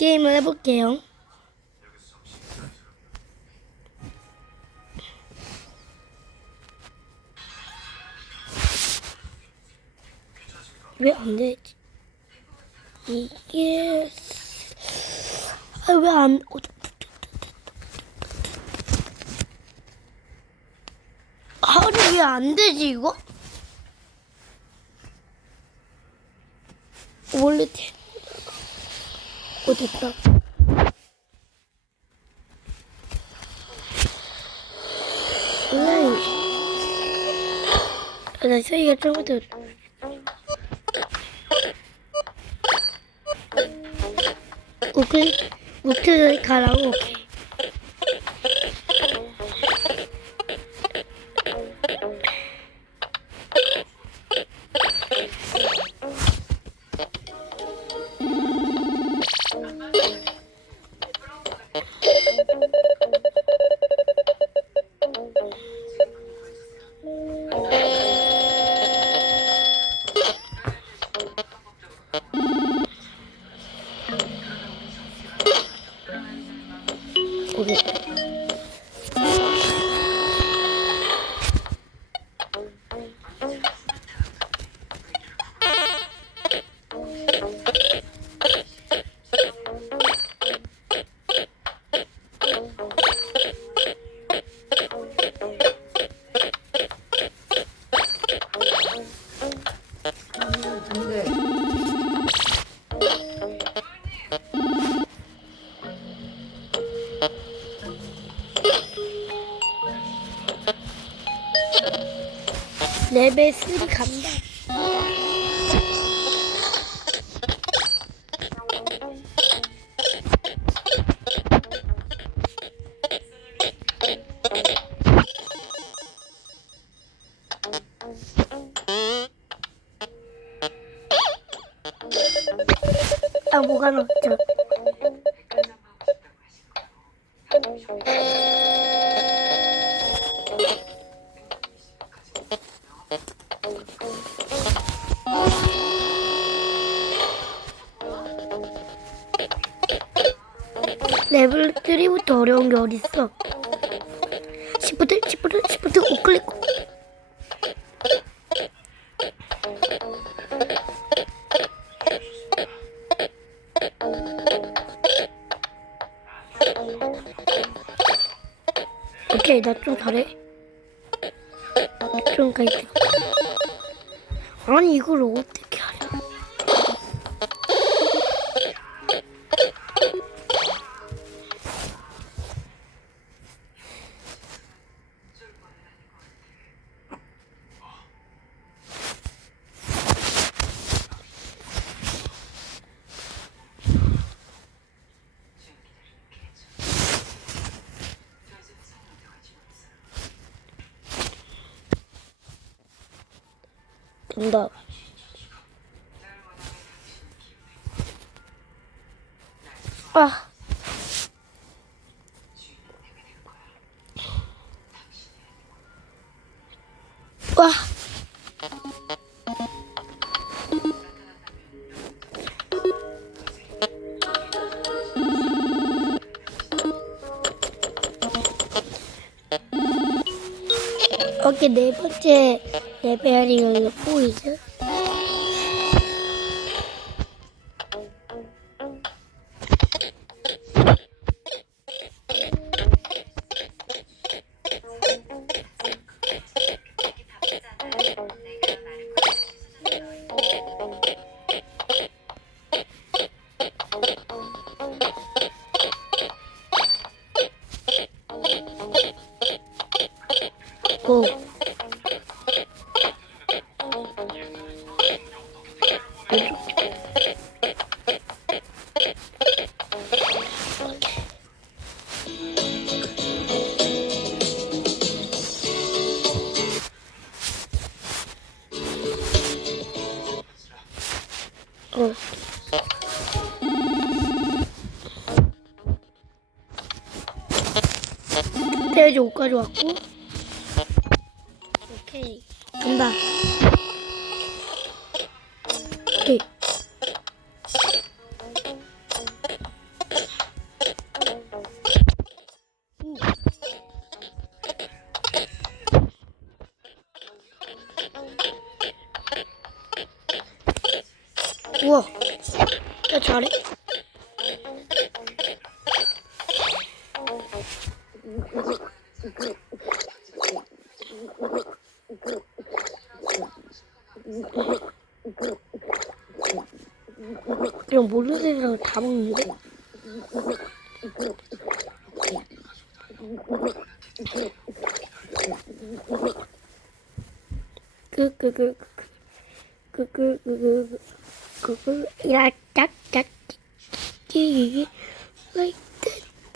게임을 해볼게요. 왜 안 되지? 이게 아 왜 안? 하루 왜안 되지 이거? 원래 돼. 어 됐다. 아, 나 소리가 조금 더. 오케이. 목표를 가라고 오케이. 오 레벨 3 간다. 아, 뭐가 넣었죠? 3부터 어려운 게 어딨어? 시프트, 시프트, 시프트, 우클릭. 오케이, 나 좀 잘해. 좀 가있어. 아니, 이걸 어떻게 정답. 아. 오케이 네 번째 레벨이 보이죠? 오. 어. 페이지 5까지 왔고 오케이 간다 우와. 야, 잘해. 그냥 모르는 애랑 다 먹는데? 야짝짝찌 like.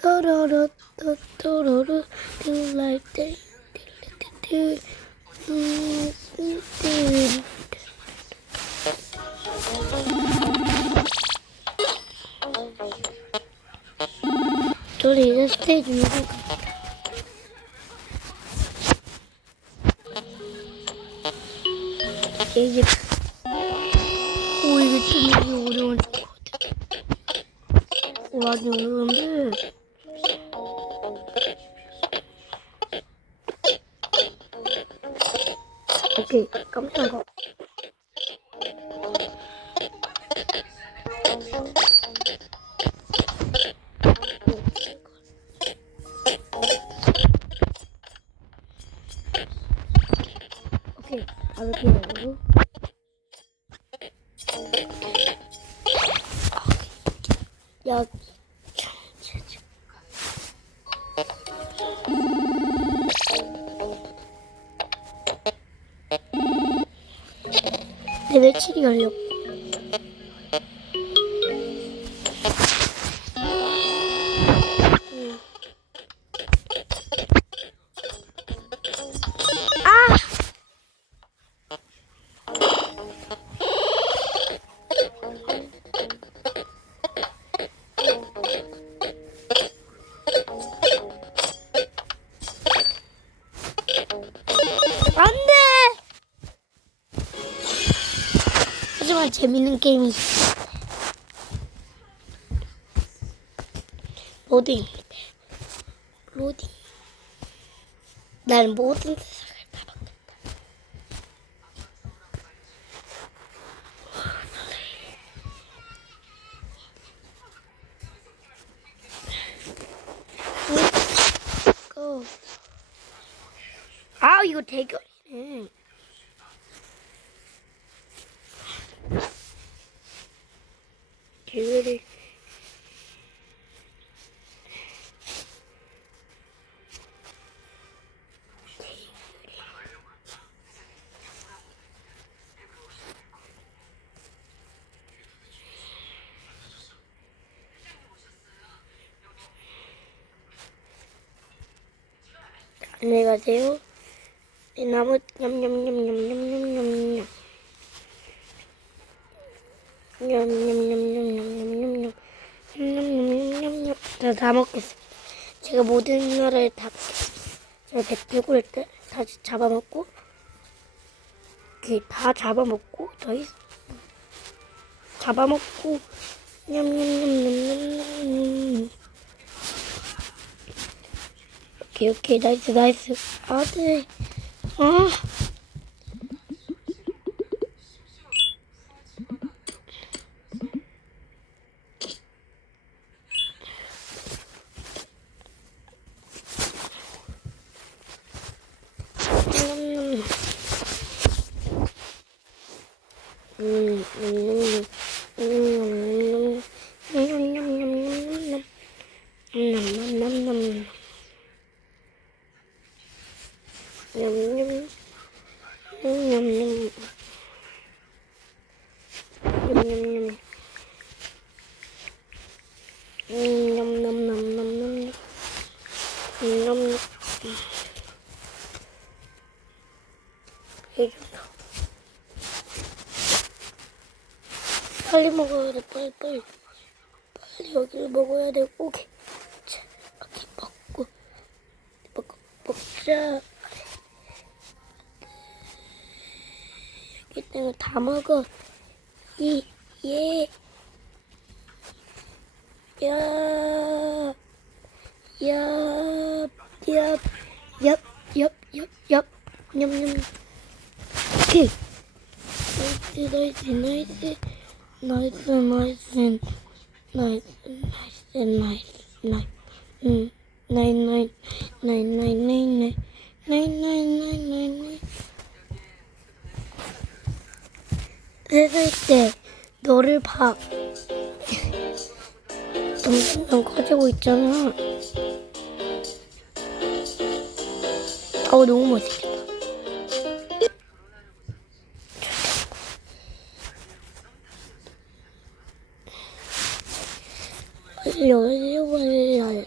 Do do do do do do do like that. Do do do do. Me. Yeah. 오케이 깜짝아. 며칠이 열렸고 재밌는 게임이 있어. 로딩. 로딩. 난 모든 세상을 다 바꾼다. 고. 아 이거 대결이네. 대결이 안녕히 가세요. 네, 나무 냠냠냠냠냠냠냠냠 냠냠냠냠냠냠냠냠 냠냠냠냠냠 저다 먹겠습니다. 제가 모든 거를 다. 제가 백불 때 다시 잡아먹고 다 잡아먹고 저희 잡아먹고 냠냠냠냠냠냠 오케이 오케이 나이스 나이스. 아네 아 냠냠. 냠냠 냠. 냠냠 냠. 냠냠냠냠냠 냠 냠냠. 이거 빨리 먹어야 돼 빨리 빨리. 빨리 여기를 먹어야 돼. 오케이 자 여기 먹고 먹고 먹자 때문에 다 먹어. 이, 예. 야, 야, 야, 엽, 엽, 엽, 엽, 냠냠. 오케이. 나이스, 나이스, 나이스, 나이스 나이스 나이스 나이스 나이스 나이스 음 나이스 나이스 나이스 나이스 나이스 나이스 나이스 나이스 해낼 때 너를 봐. 점점 커지고 있잖아. 어 너무 멋있다. 롤롤롤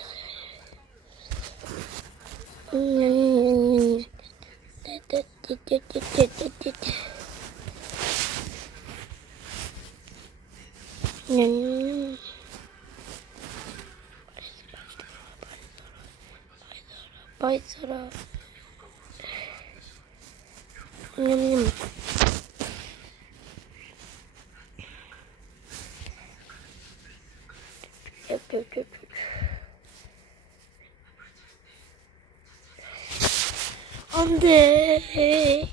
음. 음, 음, 음. 맛있어라. 냠냠. 안 돼.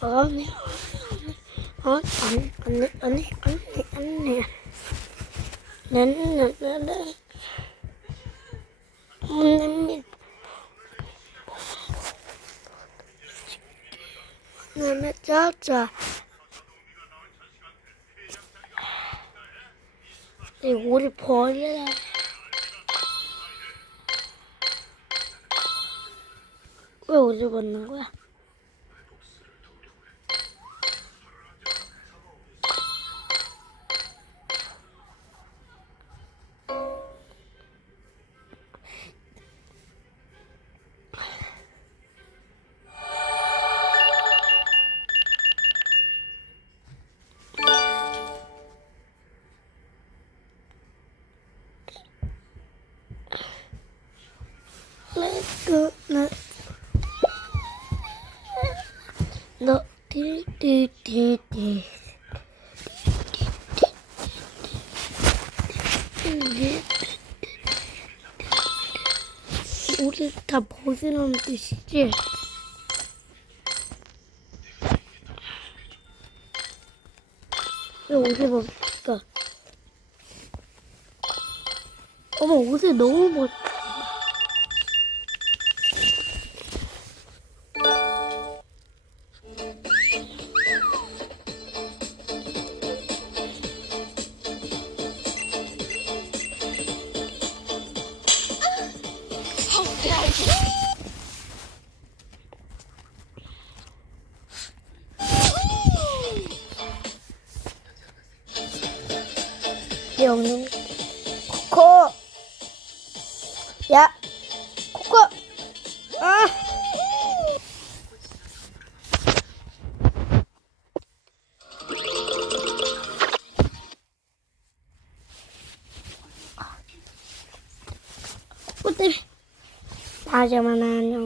안 해, 안 해, 안 해. 안 해, 안 해, 안 해, 안 해. 나는, 나는, 안 됩니다. 그다음에 짜자. 이 우리 벌레. 왜 어디 받는 거야? 우리 다 벗으라는 뜻이지? 왜 옷을 벗을까? 어머, 옷을 너무 벗, 영웅. 코코. 야 코코. 아. 꽃들 다져만 안녕